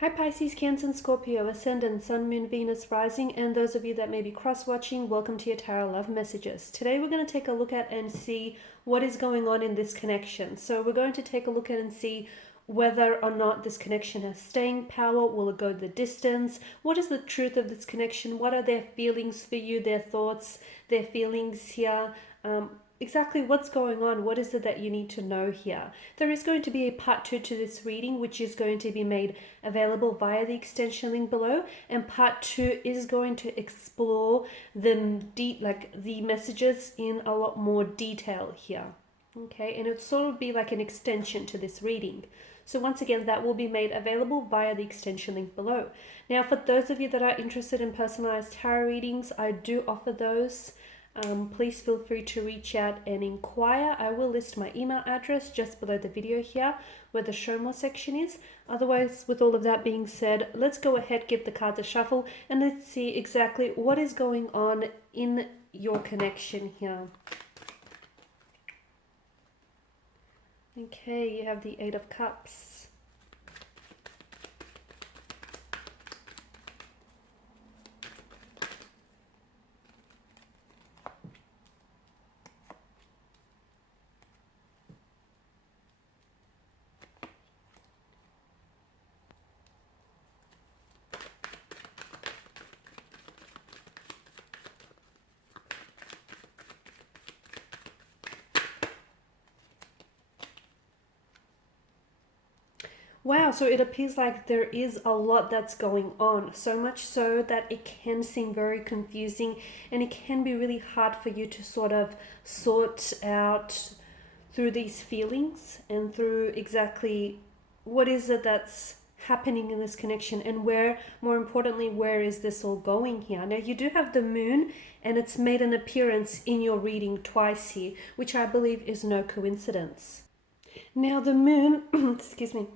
Hi Pisces, Cancer and Scorpio, Ascendant, Sun, Moon, Venus, Rising, and those of you that may be cross-watching, welcome to your Tarot Love Messages. Today we're going to take a look at and see what is going on in this connection. So we're going to take a look at and see whether or not this connection has staying power. Will it go the distance? What is the truth of this connection? What are their feelings for you, their thoughts, their feelings here? Exactly what's going on, what is it that you need to know here. There is going to be a part 2 to this reading, which is going to be made available via the extension link below, and part 2 is going to explore the messages in a lot more detail here. Okay, and it'll sort of be like an extension to this reading. So once again, that will be made available via the extension link below. Now, for those of you that are interested in personalized tarot readings, I do offer those. Please feel free to reach out and inquire. I will list my email address just below the video here where the show more section is. Otherwise, with all of that being said, let's go ahead, give the cards a shuffle, and let's see exactly what is going on in your connection here. Okay, you have the Eight of Cups. Wow, so it appears like there is a lot that's going on, so much so that it can seem very confusing and it can be really hard for you to sort of sort out through these feelings and through exactly what is it that's happening in this connection, and where, more importantly, where is this all going here. Now you do have the moon, and it's made an appearance in your reading twice here, which I believe is no coincidence. Now the moon excuse me,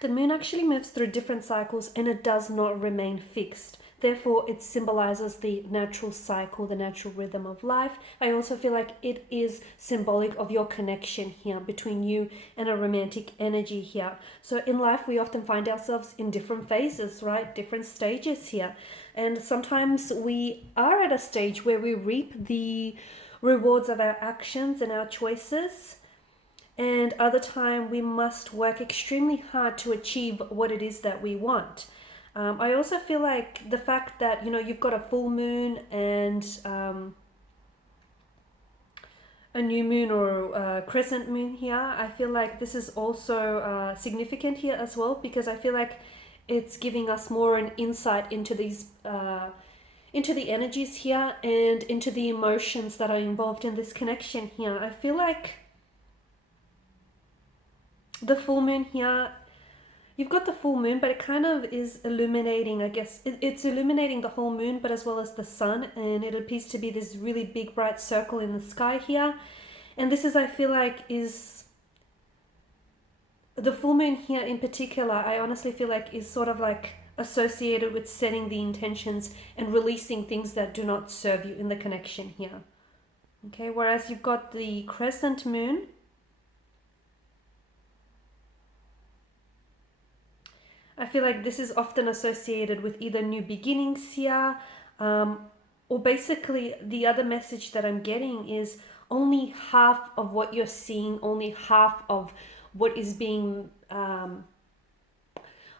the moon actually moves through different cycles and it does not remain fixed. Therefore, it symbolizes the natural cycle, the natural rhythm of life. I also feel like it is symbolic of your connection here between you and a romantic energy here. So in life, we often find ourselves in different phases, right? Different stages here. And sometimes we are at a stage where we reap the rewards of our actions and our choices. And other time we must work extremely hard to achieve what it is that we want. I also feel like the fact that, you've got a full moon and a new moon or a crescent moon here, I feel like this is also significant here as well, because I feel like it's giving us more an insight into these into the energies here and into the emotions that are involved in this connection here. I feel like the full moon here, you've got the full moon, but it kind of is illuminating, I guess. It's illuminating the whole moon, but as well as the sun, and it appears to be this really big bright circle in the sky here. And this is, I feel like, is the full moon here in particular, I honestly feel like is sort of like associated with setting the intentions and releasing things that do not serve you in the connection here. Okay, whereas you've got the crescent moon, I feel like this is often associated with either new beginnings here, or basically the other message that I'm getting is only half of what you're seeing, only half of what is being, half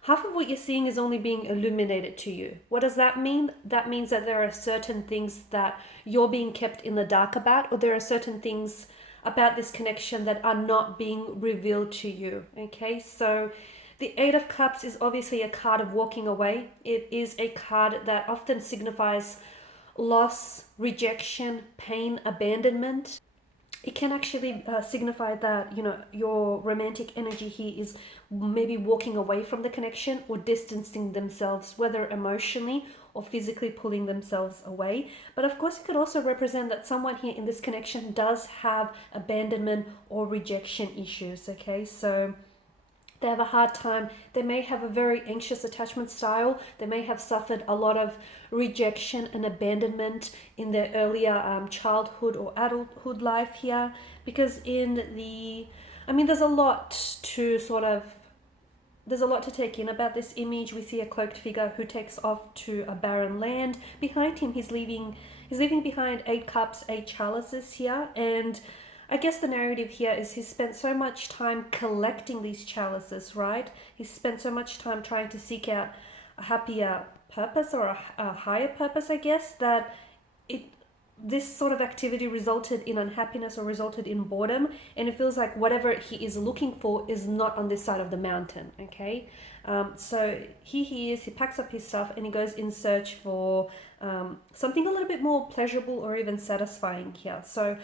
of what you're seeing is only being illuminated to you. What does that mean? That means that there are certain things that you're being kept in the dark about, or there are certain things about this connection that are not being revealed to you. Okay, so the Eight of Cups is obviously a card of walking away. It is a card that often signifies loss, rejection, pain, abandonment. It can actually signify that, your romantic energy here is maybe walking away from the connection or distancing themselves, whether emotionally or physically pulling themselves away. But of course, it could also represent that someone here in this connection does have abandonment or rejection issues, okay? So they have a hard time. They may have a very anxious attachment style. They may have suffered a lot of rejection and abandonment in their earlier childhood or adulthood life here. Because there's a lot to sort of there's a lot to take in about this image. We see a cloaked figure who takes off to a barren land. Behind him, he's leaving behind 8 cups, 8 chalices here. And I guess the narrative here is he's spent so much time collecting these chalices, right? He's spent so much time trying to seek out a happier purpose, or a higher purpose, I guess, that this sort of activity resulted in unhappiness or resulted in boredom, and it feels like whatever he is looking for is not on this side of the mountain. Okay, so here he is, he packs up his stuff and he goes in search for something a little bit more pleasurable or even satisfying here. So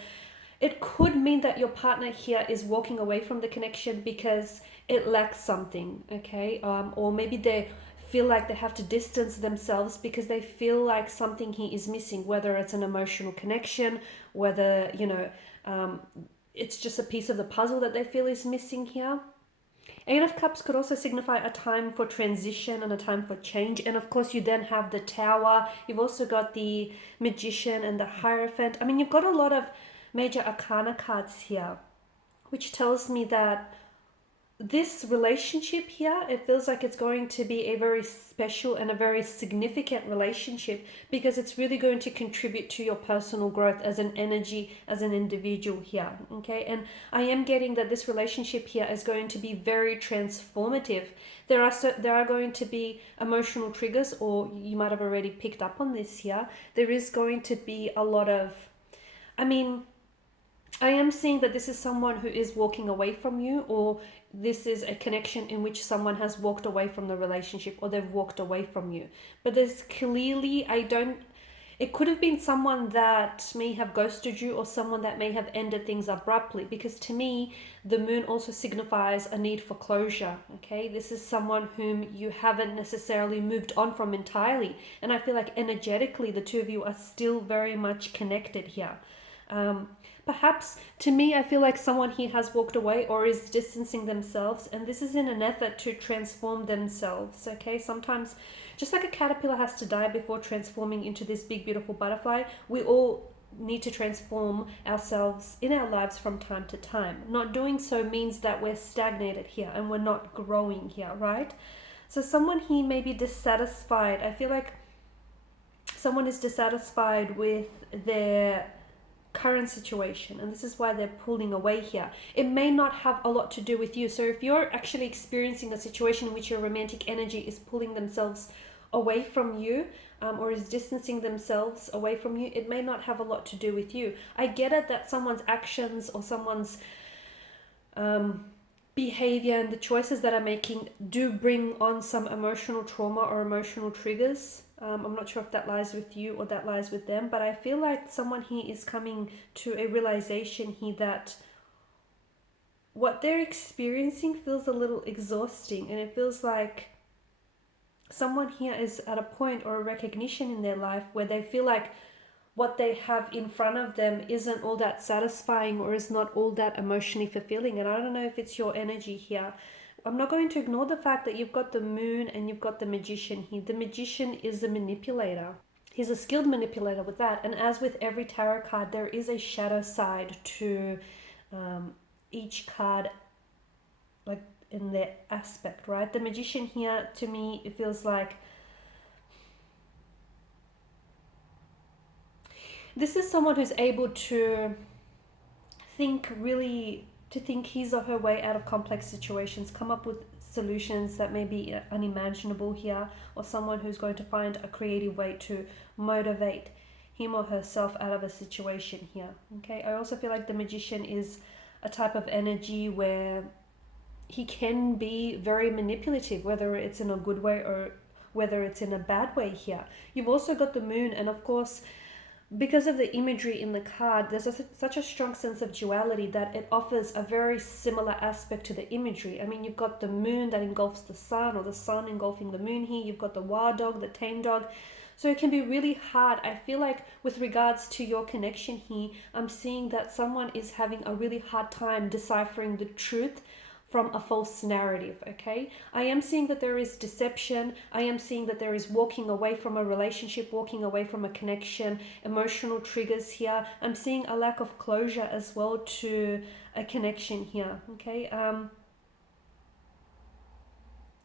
it could mean that your partner here is walking away from the connection because it lacks something. Okay, or maybe they feel like they have to distance themselves because they feel like something he is missing, whether it's an emotional connection, whether, it's just a piece of the puzzle that they feel is missing here. 8 of Cups could also signify a time for transition and a time for change. And of course, you then have the Tower. You've also got the Magician and the Hierophant. I mean, you've got a lot of major arcana cards here, which tells me that this relationship here, it feels like it's going to be a very special and a very significant relationship, because it's really going to contribute to your personal growth as an energy, as an individual here. Okay, and I am getting that this relationship here is going to be very transformative. There are going to be emotional triggers, or you might have already picked up on this here. There is going to be a lot of, I am seeing that this is someone who is walking away from you, or this is a connection in which someone has walked away from the relationship, or they've walked away from you. But there's clearly, it could have been someone that may have ghosted you, or someone that may have ended things abruptly, because to me, the moon also signifies a need for closure. Okay, this is someone whom you haven't necessarily moved on from entirely. And I feel like energetically, the two of you are still very much connected here. Perhaps, to me, I feel like someone here has walked away or is distancing themselves, and this is in an effort to transform themselves. Okay, sometimes, just like a caterpillar has to die before transforming into this big, beautiful butterfly, we all need to transform ourselves in our lives from time to time. Not doing so means that we're stagnated here and we're not growing here, right? So someone here may be dissatisfied. I feel like someone is dissatisfied with their current situation, and this is why they're pulling away here. It may not have a lot to do with you. So if you're actually experiencing a situation in which your romantic energy is pulling themselves away from you, or is distancing themselves away from you, it may not have a lot to do with you. I get it that someone's actions or someone's behavior and the choices that are making do bring on some emotional trauma or emotional triggers. I'm not sure if that lies with you or that lies with them, but I feel like someone here is coming to a realization here that what they're experiencing feels a little exhausting, and it feels like someone here is at a point or a recognition in their life where they feel like what they have in front of them isn't all that satisfying or is not all that emotionally fulfilling. And I don't know if it's your energy here. I'm not going to ignore the fact that you've got the moon and you've got the magician here. The magician is a manipulator. He's a skilled manipulator with that. And as with every tarot card, there is a shadow side to each card, like in their aspect, right? The magician here, to me, it feels like this is someone who's able to think his or her way out of complex situations, come up with solutions that may be unimaginable here, or someone who's going to find a creative way to motivate him or herself out of a situation here. Okay, I also feel like the magician is a type of energy where he can be very manipulative, whether it's in a good way or whether it's in a bad way here. You've also got the moon, and of course, because of the imagery in the card, there's such a strong sense of duality that it offers a very similar aspect to the imagery. I mean, you've got the moon that engulfs the sun, or the sun engulfing the moon here. You've got the wild dog, the tame dog. So it can be really hard. I feel like with regards to your connection here, I'm seeing that someone is having a really hard time deciphering the truth from a false narrative. Okay, I am seeing that there is deception. I am seeing that there is walking away from a relationship, walking away from a connection, emotional triggers here. I'm seeing a lack of closure as well to a connection here. Okay,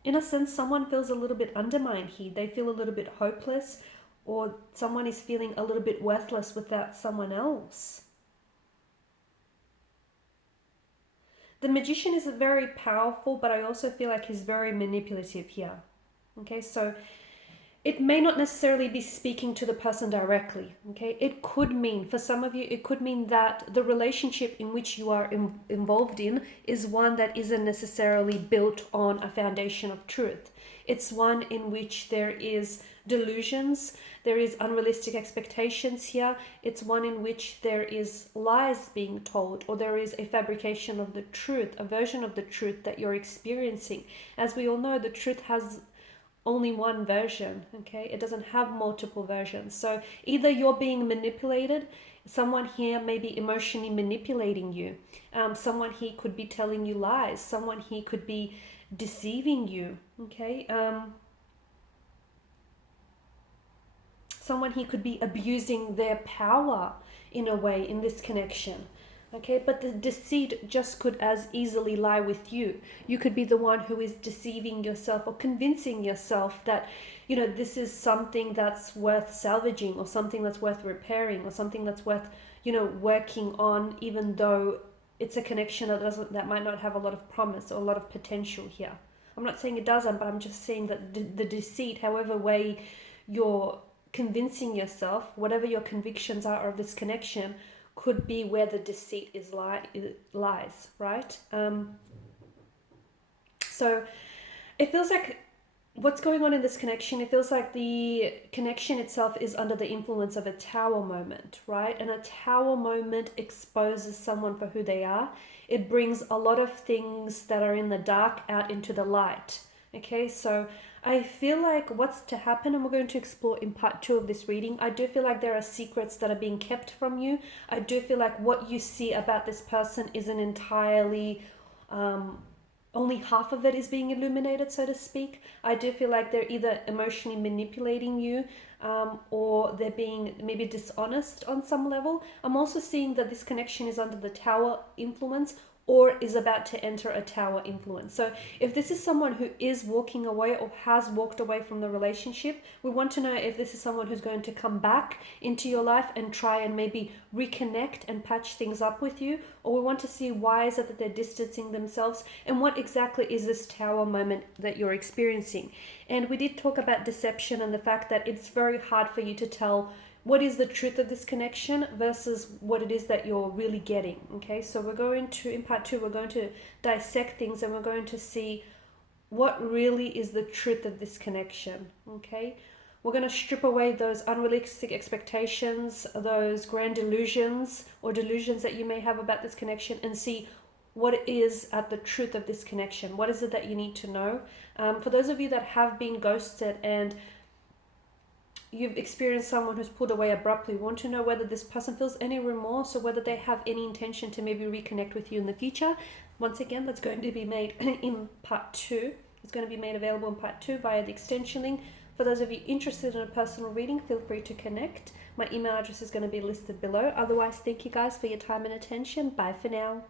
in a sense, someone feels a little bit undermined here. They feel a little bit hopeless, or someone is feeling a little bit worthless without someone else. The Magician is very powerful, but I also feel like he's very manipulative here. Okay, so it may not necessarily be speaking to the person directly. Okay, it could mean, for some of you, it could mean that the relationship in which you are involved in is one that isn't necessarily built on a foundation of truth. It's one in which there is delusions, there is unrealistic expectations here. It's one in which there is lies being told, or there is a fabrication of the truth, a version of the truth that you're experiencing. As we all know, the truth has only one version. Okay, it doesn't have multiple versions. So either you're being manipulated, someone here may be emotionally manipulating you, someone here could be telling you lies, someone here could be deceiving you. Okay, someone here could be abusing their power in a way in this connection. Okay, but the deceit just could as easily lie with you. You could be the one who is deceiving yourself or convincing yourself that, you know, this is something that's worth salvaging, or something that's worth repairing, or something that's worth, you know, working on, even though it's a connection that might not have a lot of promise or a lot of potential here. I'm not saying it doesn't, but I'm just saying that the deceit, however way you're convincing yourself, whatever your convictions are of this connection, could be where the deceit lies, right? So it feels like what's going on in this connection, it feels like the connection itself is under the influence of a tower moment, right? And a tower moment exposes someone for who they are. It brings a lot of things that are in the dark out into the light. Okay, so I feel like what's to happen, and we're going to explore in part 2 of this reading, I do feel like there are secrets that are being kept from you. I do feel like what you see about this person isn't entirely, only half of it is being illuminated, so to speak. I do feel like they're either emotionally manipulating you, or they're being maybe dishonest on some level. I'm also seeing that this connection is under the tower influence, or is about to enter a tower influence. So if this is someone who is walking away or has walked away from the relationship, we want to know if this is someone who's going to come back into your life and try and maybe reconnect and patch things up with you, or we want to see why is it that they're distancing themselves, and what exactly is this tower moment that you're experiencing. And we did talk about deception and the fact that it's very hard for you to tell what is the truth of this connection versus what it is that you're really getting. Okay, so we're going to, in part 2, we're going to dissect things, and we're going to see what really is the truth of this connection. Okay, we're going to strip away those unrealistic expectations, those grand delusions or delusions that you may have about this connection, and see what is at the truth of this connection. What is it that you need to know? For those of you that have been ghosted and you've experienced someone who's pulled away abruptly, want to know whether this person feels any remorse or whether they have any intention to maybe reconnect with you in the future. Once again, that's going to be made in part 2. It's going to be made available in part 2 via the extension link. For those of you interested in a personal reading, feel free to connect. My email address is going to be listed below. Otherwise, thank you guys for your time and attention. Bye for now.